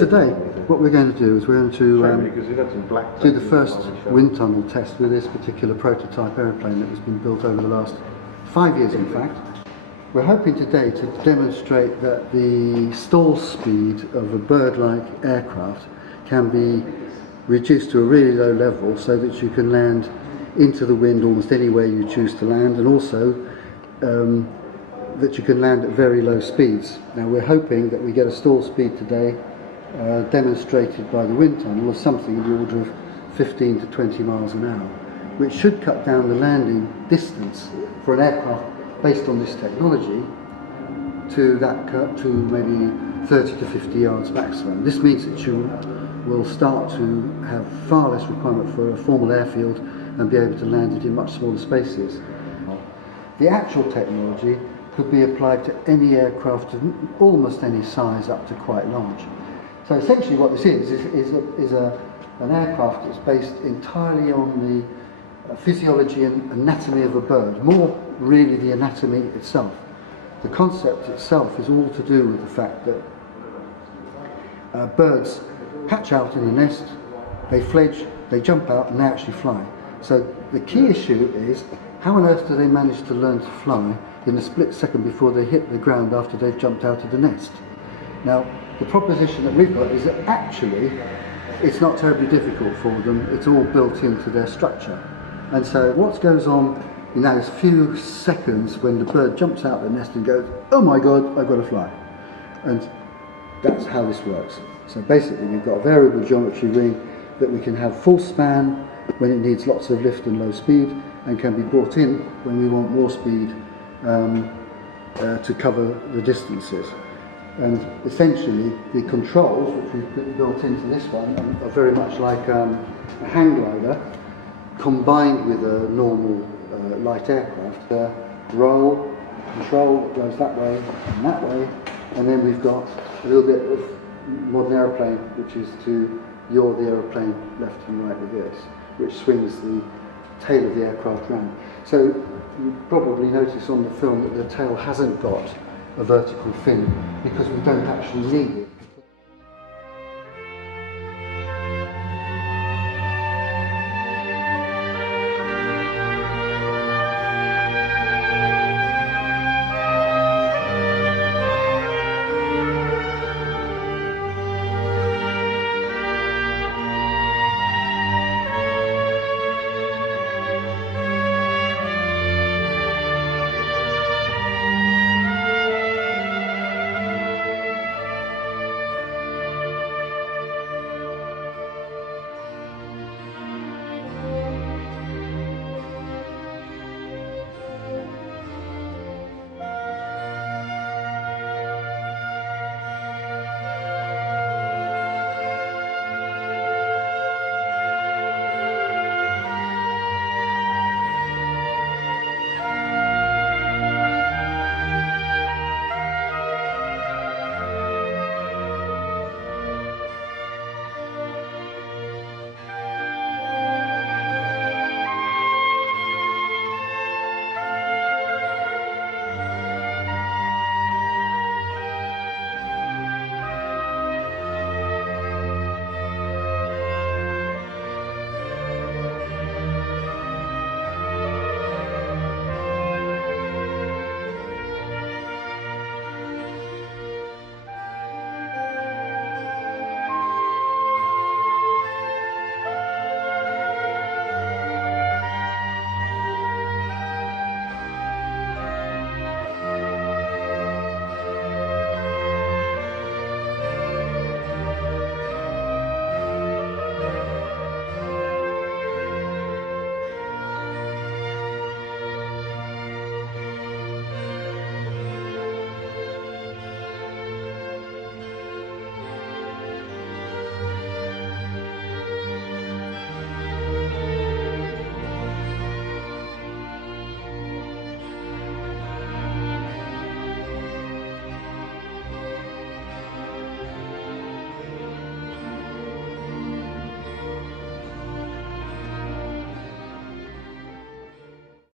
Today, what we're going to do is we're going to do the first wind tunnel test with this particular prototype aeroplane that has been built over the last 5 years, in fact. We're hoping today to demonstrate that the stall speed of a bird-like aircraft can be reduced to a really low level so that you can land into the wind almost anywhere you choose to land, and also that you can land at very low speeds. Now we're hoping that we get a stall speed today demonstrated by the wind tunnel of something in the order of 15 to 20 miles an hour, which should cut down the landing distance for an aircraft based on this technology to maybe 30 to 50 yards maximum. This means that you will start to have far less requirement for a formal airfield and be able to land it in much smaller spaces. The actual technology could be applied to any aircraft of almost any size up to quite large. So essentially what this is an aircraft that's based entirely on the physiology and anatomy of a bird, more really the anatomy itself. The concept itself is all to do with the fact that birds hatch out in a nest, they fledge, they jump out and they actually fly. So the key issue is how on earth do they manage to learn to fly in a split second before they hit the ground after they've jumped out of the nest? Now, the proposition that we've got is that actually it's not terribly difficult for them, it's all built into their structure. And so what goes on in those few seconds when the bird jumps out of the nest and goes, oh my god, I've got to fly. And that's how this works. So basically we've got a variable geometry ring that we can have full span when it needs lots of lift and low speed, and can be brought in when we want more speed to cover the distances. And essentially the controls, which we've built into this one, are very much like a hang glider combined with a normal light aircraft. Roll, control that goes that way, and then we've got a little bit of modern aeroplane, which is to yaw the aeroplane left and right with this, which swings the tail of the aircraft round. So you probably notice on the film that the tail hasn't got a vertical fin because we don't actually need